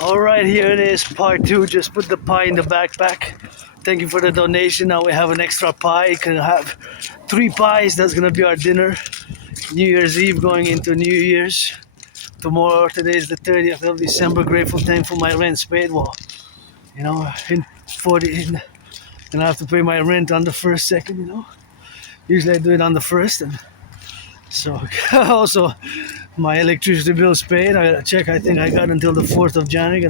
All right, here it is, part two. Just put the pie in the backpack. Thank you for the donation. Now we have an extra pie. You can have 3 pies. That's gonna be our dinner. New Year's Eve going into New Year's. Tomorrow, today is the 30th of December. Grateful, thankful my rent's paid. Well, you know, and I have to pay my rent on the first, second, Usually I do it on the first, and so also my electricity bill's paid. I gotta check. I think I got until the 4th of January.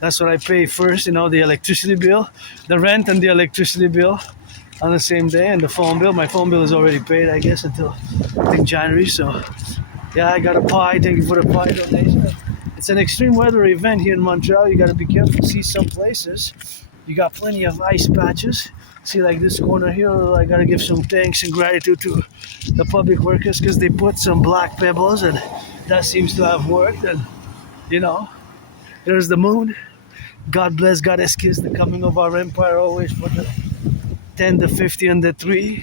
That's what I pay first. The electricity bill, the rent, and the electricity bill on the same day, and the phone bill. My phone bill is already paid, I guess, until I think January. So yeah, I got a pie. Thank you for the pie donation. It's an extreme weather event here in Montreal. You got to be careful. See some places, you got plenty of ice patches. See, like this corner here, I gotta give some thanks and gratitude to the public workers because they put some black pebbles, and that seems to have worked. And there's the moon. God bless, Goddess kiss the coming of our empire always for the 10, the 50, and the 3.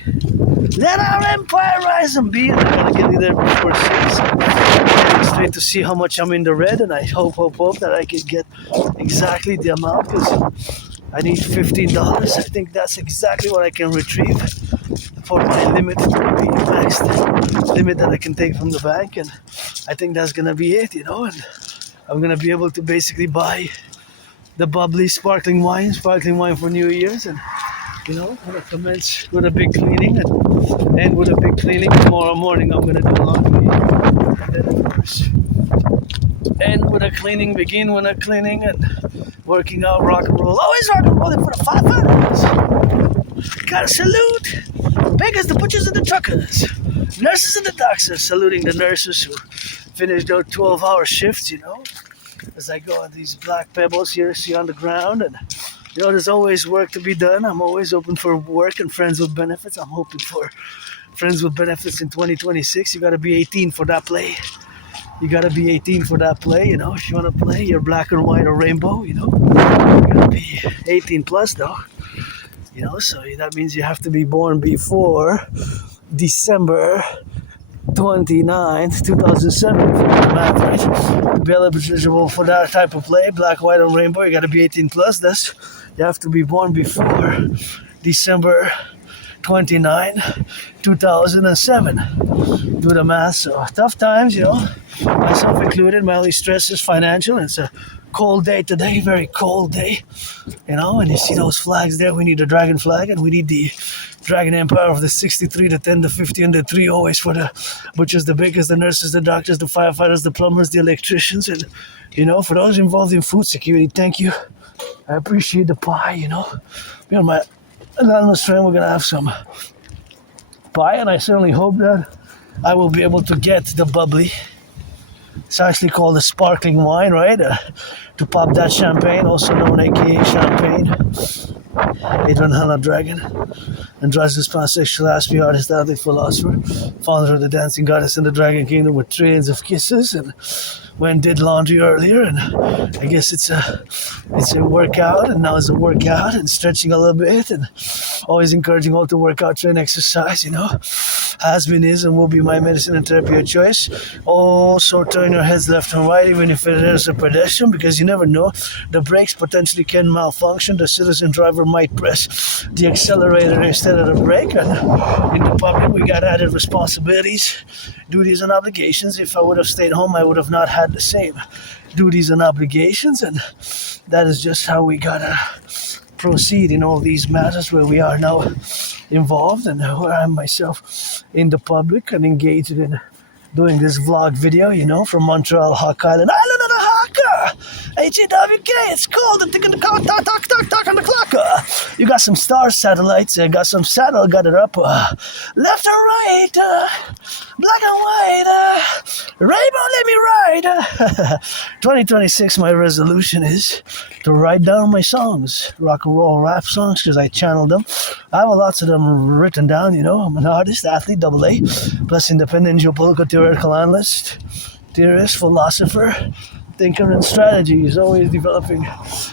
Let our empire rise and be. And I gotta get you there before 6. Straight to see how much I'm in the red, and I hope that I can get exactly the amount because I need $15. I think that's exactly what I can retrieve for my limit, to be maxed limit that I can take from the bank, and I think that's gonna be it, and I'm gonna be able to basically buy the bubbly sparkling wine for New Year's, and I'm gonna commence with a big cleaning and end with a big cleaning. Tomorrow morning I'm gonna do laundry, and then of course end with a cleaning, begin with a cleaning, and working out, rock and roll. Always rock and rolling for the firefighters. Gotta salute beggars, the butchers, and the truckers, nurses and the doctors. Saluting the nurses who finish their 12-hour shifts, as I go on these black pebbles here, see on the ground. And there's always work to be done. I'm always open for work and friends with benefits. I'm hoping for friends with benefits in 2026. You gotta be 18 for that play. You gotta be 18 for that play, if you wanna play your black and white or rainbow, you gotta be 18 plus though, so that means you have to be born before December 29th, 2007, if you do the math right. To be eligible for that type of play, black, white, or rainbow, you gotta be 18 plus. You have to be born before December 29, 2007. Do the math. So tough times, myself included. My only stress is financial. It's a cold day today, very cold day, and you see those flags there. We need the dragon flag, and we need the dragon empire of the 63, the 10, the 50, and the 3, always for the butchers, the bakers, the nurses, the doctors, the firefighters, the plumbers, the electricians, and for those involved in food security, thank you. I appreciate the pie. Me and my anonymous friend, we're gonna have some pie, and I certainly hope that I will be able to get the bubbly. It's actually called the sparkling wine, right? To pop that champagne, also known aka champagne. Adrian Hanna Dragon, androgynous pansexual Aspiesque artist, athlete, philosopher, founder of the dancing goddess in the dragon kingdom with trillions of kisses, and went did laundry earlier, and I guess it's a workout, and now it's a workout and stretching a little bit, and always encouraging all to work out, train, exercise, has been, is, and will be my medicine and therapy of choice. Also turn your heads left and right, even if it is a pedestrian, because you never know, the brakes potentially can malfunction. The citizen driver might press the accelerator instead of the brake, and in the public we got added responsibilities, duties, and obligations. If I would have stayed home, I would have not had the same duties and obligations, and that is just how we gotta proceed in all these matters where we are now involved, and where I'm myself in the public and engaged in doing this vlog video, from Montreal, Hawk Island of the Hawker, HAWK, it's cold, I'm thinking the clock, talk on the clock. You got some star satellites, got some saddle, got it up, left and right, black and white, rainbow, let me ride. 2026, my resolution is to write down my songs, rock and roll rap songs, because I channeled them. I have lots of them written down, I'm an artist, athlete, AA, plus independent geopolitical theoretical analyst, theorist, philosopher, thinker, and strategy. He's always developing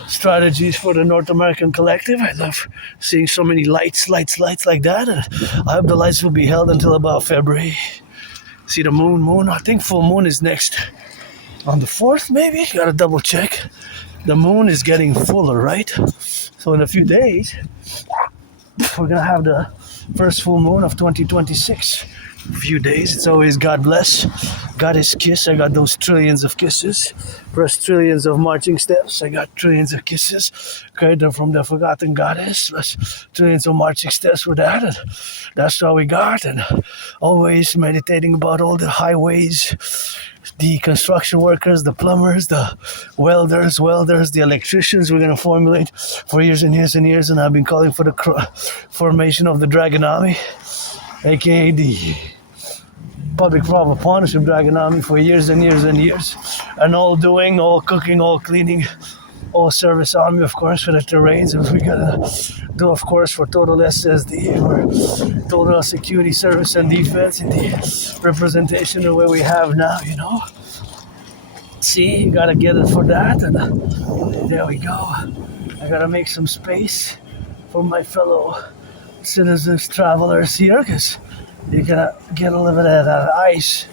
strategies for the North American Collectif. I love seeing so many lights like that, and I hope the lights will be held until about February. See the moon. I think full moon is next on the 4th, maybe. Gotta double check. The moon is getting fuller, right? So in a few days, we're gonna have the first full moon of 2026. A few days. It's always God bless. Got his kiss. I got those trillions of kisses. Plus trillions of marching steps. I got trillions of kisses. Created from the forgotten goddess. Plus trillions of marching steps for that. And that's all we got. And always meditating about all the highways, the construction workers, the plumbers, the welders, the electricians we're going to formulate for years and years and years. And I've been calling for the formation of the Dragon Army, aka the Public Private Partnership Dragon Army, for years and years and years. And all doing, all cooking, all cleaning, all service army, of course, for the terrains. And we're going to do, of course, for total SSD, or total security service and defense in the representation the way we have now, you know. See, you got to get it for that. And there we go. I got to make some space for my fellow citizens, travelers here, because you're gonna get a little bit of that ice.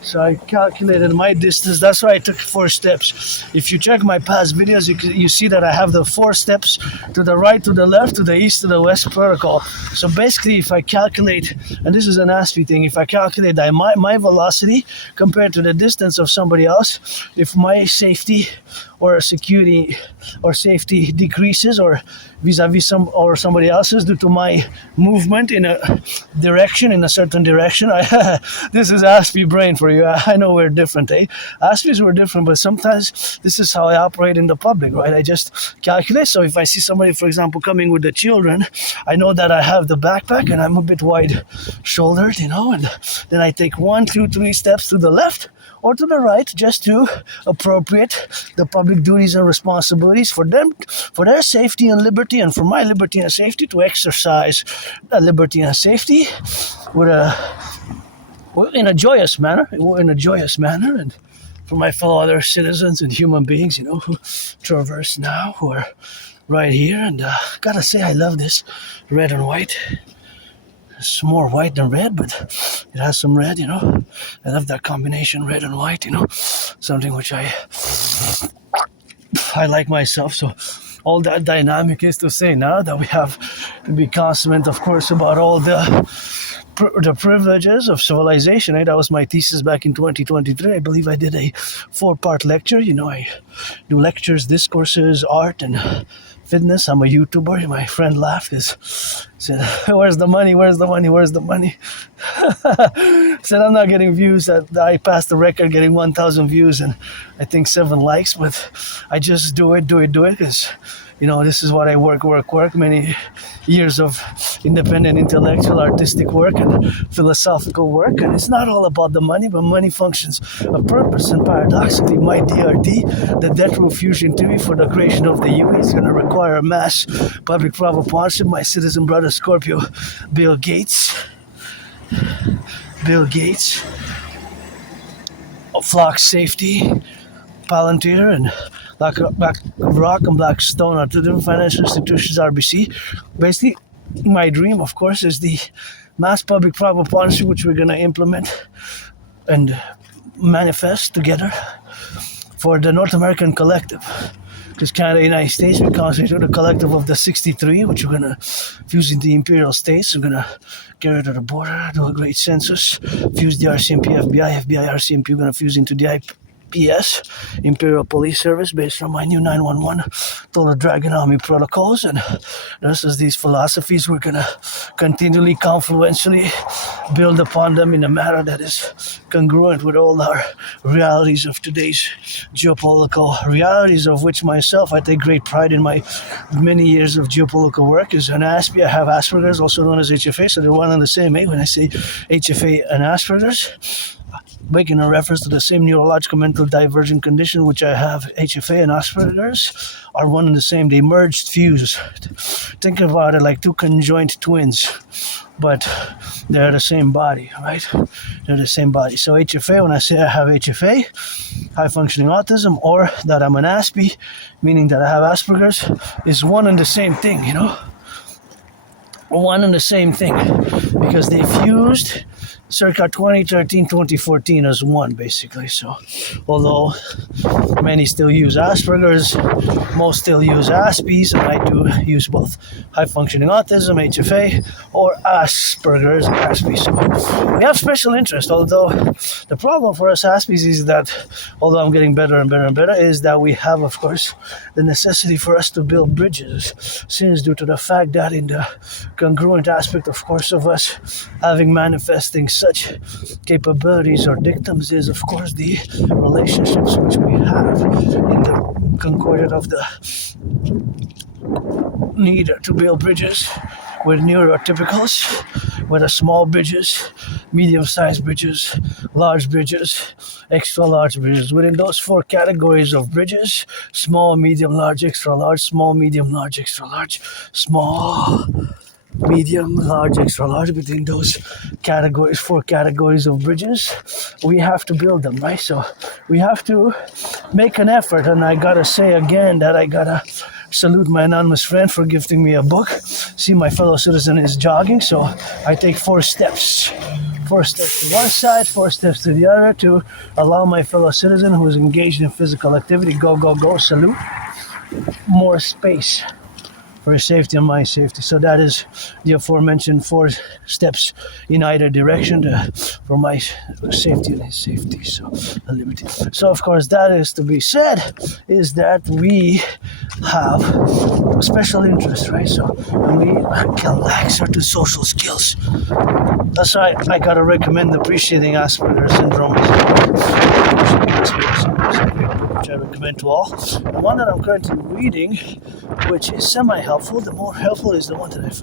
So I calculated my distance. That's why I took 4 steps. If you check my past videos, you see that I have the 4 steps to the right, to the left, to the east, to the west protocol. So basically, if I calculate, and this is an Aspiesque thing, if I calculate that my velocity compared to the distance of somebody else, if my safety or security or safety decreases or vis-a-vis somebody else's due to my movement in a direction, in a certain direction. This is Aspie brain for you. I know we're different, eh? Aspies were different, but sometimes this is how I operate in the public, right? I just calculate. So if I see somebody, for example, coming with the children, I know that I have the backpack and I'm a bit wide-shouldered, you know, and then I take 1, 2, 3 steps to the left or to the right, just to appropriate the public duties and responsibilities for them, for their safety and liberty, and for my liberty and safety to exercise that liberty and safety in a joyous manner, and for my fellow other citizens and human beings, you know, who traverse now, who are right here. And gotta say, I love this red and white. It's more white than red, but it has some red, you know. I love that combination, red and white, you know. Something which I like myself. So all that dynamic is to say now that we have to be consummate, of course, about all the privileges of civilization. That was my thesis back in 2023. I believe I did a 4-part lecture. You know, I do lectures, discourses, art, and fitness. I'm a YouTuber. My friend laughed because said, "Where's the money? Where's the money? Where's the money?" Said, "I'm not getting views. I passed the record getting 1,000 views and I think 7 likes, but I just do it because, you know, this is what I work. Many years of independent intellectual, artistic work and philosophical work. And it's not all about the money, but money functions a purpose. And paradoxically, my DRD, the debt rule fusion theory for the creation of the UE, is going to require a mass public-private partnership. My citizen brother Scorpio, Bill Gates, Flock Safety, Palantir, and BlackRock and Blackstone are 2 different financial institutions, RBC. Basically, my dream, of course, is the mass public-private partnership, which we're going to implement and manifest together for the North American Collectif. Because Canada and the United States, we constitute a collective of the 63, which we're going to fuse into the Imperial States. We're going to get rid of the border, do a great census, fuse the RCMP, FBI, RCMP, we're going to fuse into the IPS, Imperial Police Service, based on my new 911 Total Dragon Army protocols. And just as these philosophies, we're going to continually, confluentially build upon them in a manner that is congruent with all our realities of today's geopolitical realities, of which myself, I take great pride in my many years of geopolitical work. As an Aspie, I have Asperger's, also known as HFA, so they're one and the same. When I say HFA and Asperger's, making a reference to the same neurological mental divergent condition which I have, HFA and Asperger's, are one and the same. They merged, fused. Think about it like 2 conjoined twins, but they're the same body, right? They're the same body. So HFA, when I say I have HFA, high-functioning autism, or that I'm an Aspie, meaning that I have Asperger's, is one and the same thing, you know? One and the same thing. because they fused circa 2013, 2014 as one, basically. So, although many still use Asperger's, most still use Aspies, and I do use both high-functioning autism, HFA, or Asperger's, Aspies. So we have special interest, although the problem for us Aspies is that, although I'm getting better and better and better, is that we have, of course, the necessity for us to build bridges, since due to the fact that in the congruent aspect, of course, of us having manifesting such capabilities or dictums is, of course, the relationships which we have in the concordat of the need to build bridges with neurotypicals, whether small bridges, medium-sized bridges, large bridges, extra large bridges. Within those four categories of bridges, small, medium, large, extra large, small, medium, large, extra large, small, medium, large, extra large, between those categories, four categories of bridges, we have to build them, right? So we have to make an effort, and I gotta say again that I gotta salute my anonymous friend for gifting me a book. See, my fellow citizen is jogging, so I take 4 steps. 4 steps to one side, 4 steps to the other to allow my fellow citizen who is engaged in physical activity, go, go, go, salute, more space for his safety and my safety. So that is the aforementioned 4 steps in either direction for my safety and his safety, so liberty. So of course that is to be said, is that we have a special interest, right? So and we can lack certain social skills. That's why I gotta recommend Appreciating Asperger's Syndrome, which I recommend to all. The one that I'm currently reading, which is semi-helpful, the more helpful is the one that I've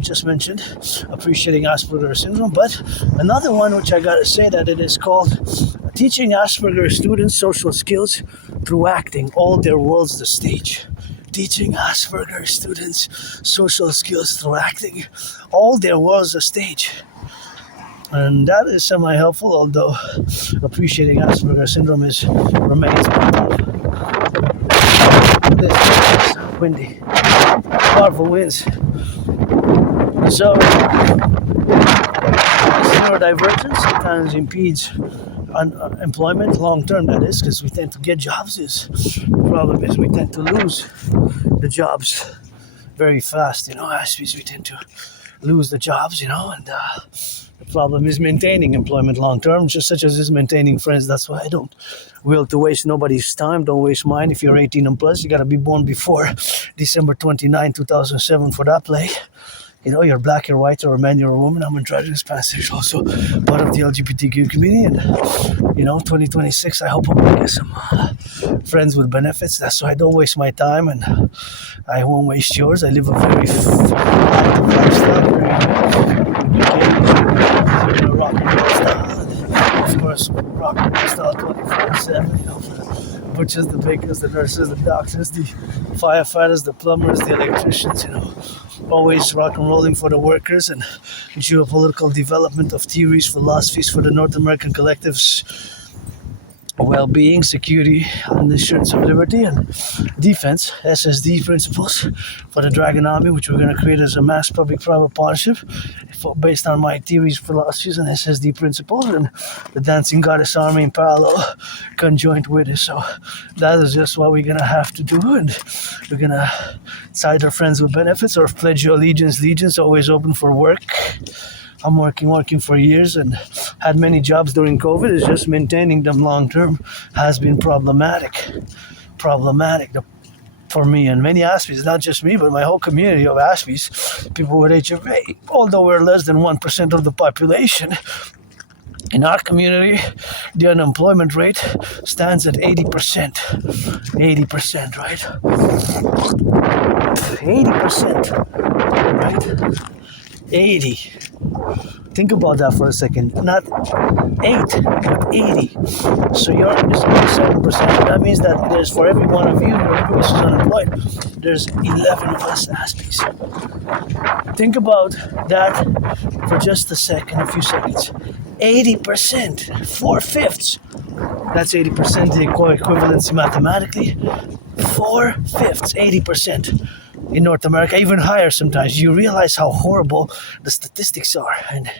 just mentioned, Appreciating Asperger's Syndrome. But another one, which I gotta say that it is called Teaching Asperger's Students Social Skills Through Acting, All Their Worlds the Stage. Teaching Asperger's students social skills through acting, all their worlds the stage. And that is semi-helpful, although Appreciating Asperger's Syndrome remains this is windy, powerful winds. So this neurodivergence sometimes impedes employment long term, that is, because we tend to get jobs. The problem is we tend to lose the jobs very fast, as we tend to lose the jobs, and the problem is maintaining employment long term, just such as is maintaining friends. That's why I don't will to waste nobody's time. Don't waste mine. If you're 18 and plus, you got to be born before December 29, 2007 for that play. You're black, you're white, or a man, you're a woman. I'm androgynous, pansexual, also part of the LGBTQ community. And, 2026, I hope I'm going to get some friends with benefits. That's why I don't waste my time, and I won't waste yours. I live a very active lifestyle, very rock and roll style. And, of course, rock and roll style 24/7, butchers, the bakers, the nurses, the doctors, the firefighters, the plumbers, the electricians, always rock and rolling for the workers, and geopolitical development of theories, philosophies for the North American collectives, well-being, security, and assurance of liberty, and defense, SSD principles for the Dragon Army, which we're going to create as a mass public-private partnership based on my theories, philosophies, and SSD principles, and the Dancing Goddess Army in parallel, conjoint with it. So that is just what we're going to have to do, and we're going to side our friends with benefits or pledge your allegiance. Legion's always open for work. I'm working for years and had many jobs during COVID. It's just maintaining them long term has been problematic for me and many Aspies, not just me, but my whole community of Aspies, people with HFA. Although we're less than 1% of the population, in our community, the unemployment rate stands at 80%. 80%, right? 80%, right? 80. Think about that for a second. Not 8, but 80. So yours is 7%. That means that there's, for every one of you who is unemployed, there's 11 of us Aspies. Think about that for just a few seconds. 80%, 4/5. That's 80%, the equivalency mathematically. 4/5, 80%. in North America, even higher sometimes. You realize how horrible the statistics are, and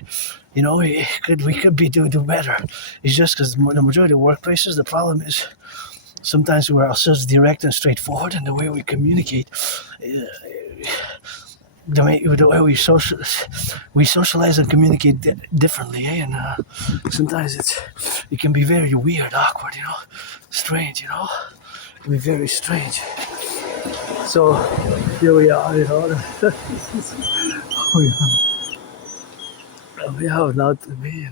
we could be do better. It's just because the majority of workplaces, the problem is sometimes we're ourselves direct and straightforward, and the way we communicate, the way we socialize and communicate differently, and sometimes it can be very weird, awkward, strange, it can be very strange. So here we are, we have not to be,